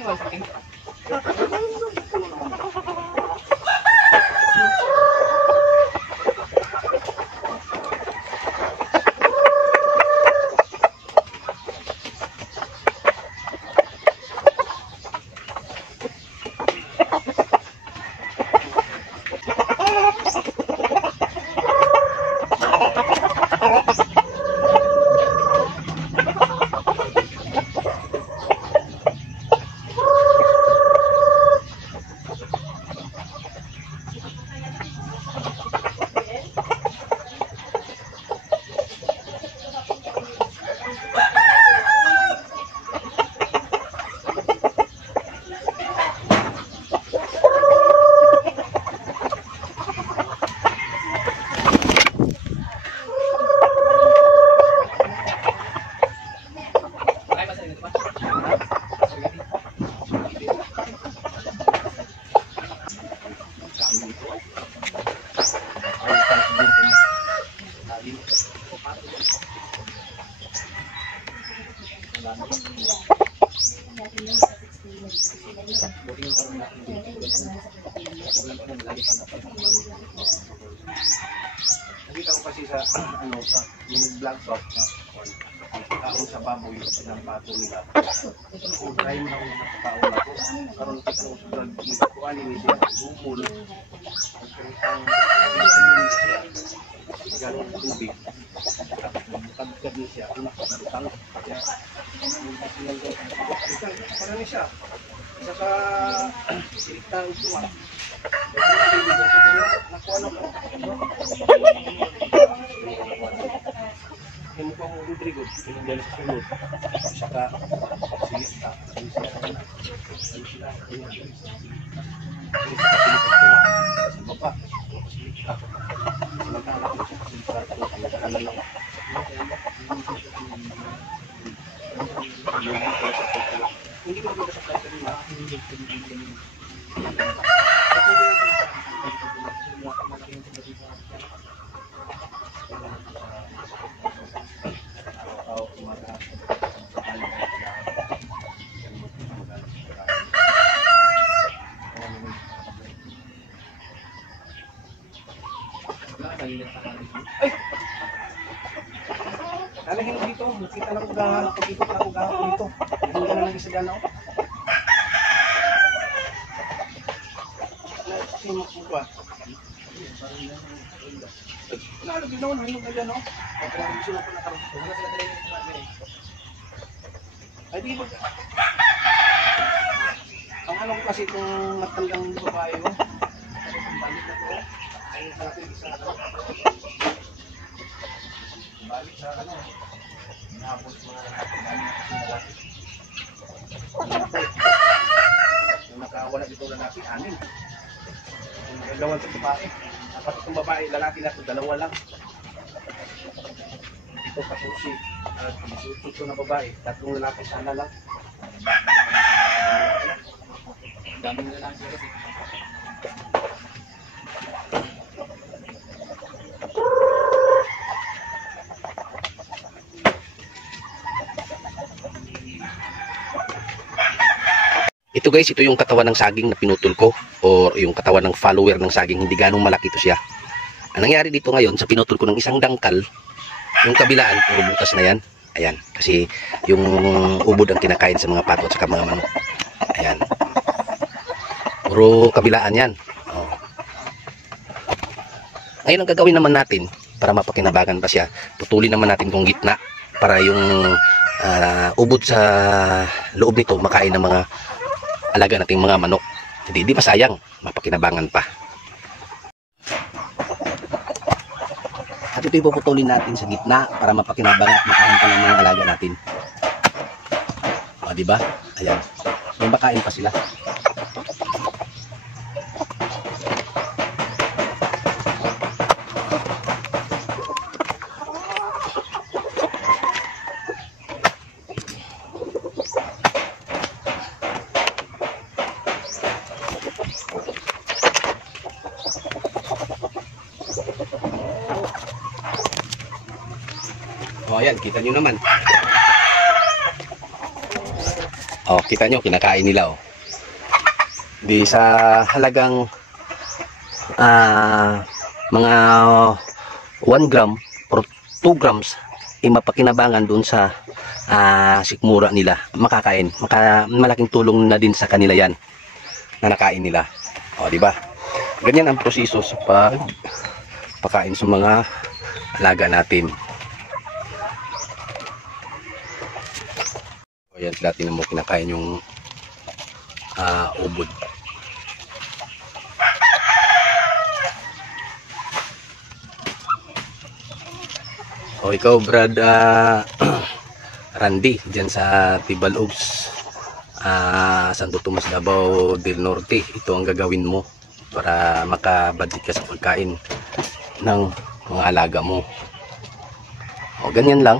yung saking. Nakita ko kasi sa ano sa yung vlog shop na kaon sa baboy ng pato nila. Kung try mo ako nakakaon ako, karon kita ko sa vlog dito ko ani siya bumul. Ang ganun tubig. Pagkad niya siya, kung nakabutang kaya para niya siya. Isa ka silikta usuwa. Nakuha na ko. Yung mukha kong Rodrigo, pinagdala sa sunod. Saka silikta. Sa baba, silikta. Magkala ko siya silikta. Magkala lang. Hindi ko naman kasakay sa nila. Hindi ko ay! Nalahin dito, makita na ko gahal, pag-ikot na ko gahal dito. Hindi ka na lang isa dyan ako. Simak mo ba? Nalagin na ako, nalagin na dyan ako. Pagkakang gusto na ko nakaroon. Ay, di ba? Ang ano ko kasi kung matandang babae mo, balik na ko, ay isa balik sa ano, nahapos mga balik yung nakawala dito lalaki, anin. Yung dalawan sa babae, dapat itong babae, lalaki na ito, dalawa lang. Ito kasusi, at ito na babae, tatlong lalaki sana lang. Daming lalaki kasi. Ito guys, ito yung katawan ng saging na pinutol ko or yung katawan ng follower ng saging, hindi ganong malaki ito siya. Ang nangyari dito ngayon, sa pinutol ko ng isang dangkal, yung kabilaan, puro butas na yan. Ayan, kasi yung ubod ang kinakain sa mga pato at saka mga manok. Ayan. Puro kabilaan yan. Oh. Ngayon ang gagawin naman natin, para mapakinabangan pa siya, putulin naman natin kung gitna para yung ubod sa loob nito makain ng mga alaga nating mga manok. Hindi, di masayang, mapakinabangan pa. At ito ipuputulin natin sa gitna para mapakinabangan at makain pa ng mga alaga natin. O, diba? Ayan. May makain pa sila. O ayan, kita nyo naman. Oh, kita nyo, kinakain nila oh. Di sa halagang mga 1 gram or 2 grams mapakinabangan dun sa sikmura nila, makakain. Malaking tulong na din sa kanila yan na nakain nila. O, di ba? Ganyan ang proseso sa pagpakain sa mga alaga natin. O, yan sila, tingnan mo, kinakain yung ubod. O, ikaw Brad Randy dyan sa Tibaloogs, Santo Tomas, Davao del Norte, ito ang gagawin mo para makabudget ka sa pagkain ng mga alaga mo. O, ganyan lang.